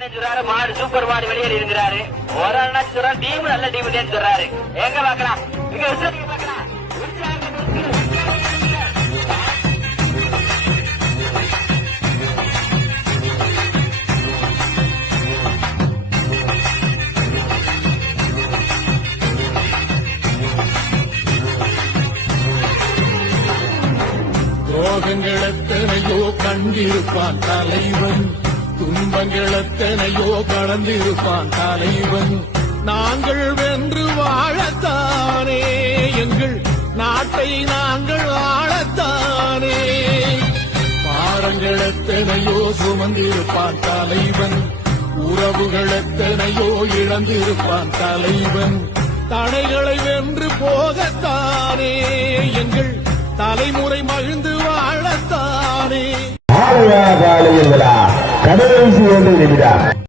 சொல்றாரு மாடு சூப்பர் மாடு வெளியேறி இருக்கிறாரு. ஒரு அண்ணா சொல்றாரு டீம் நல்ல டீம் சொல்றாரு. எங்க பாக்கலாம் இங்க விசாரிக்க பாக்கலாம். துரோகங்கள் எத்தனையோ கண்டிருப்பான் தலைவன், துன்பங்கள் எத்தனையோ கடந்திருப்பான் தலைவன். நாங்கள் வென்று வாழத்தானே எங்கள் நாட்டை நாங்கள் ஆளத்தானே. பாரங்கள் எத்தனையோ சுமந்திருப்பான் தலைவன், உறவுகள் எத்தனையோ இழந்திருப்பான் தலைவன். தடைகளை வென்று போகத்தானே எங்கள் தலைமுறை மகிழ்ந்து வாழத்தானே. கடைசி 1 நிமிடம்.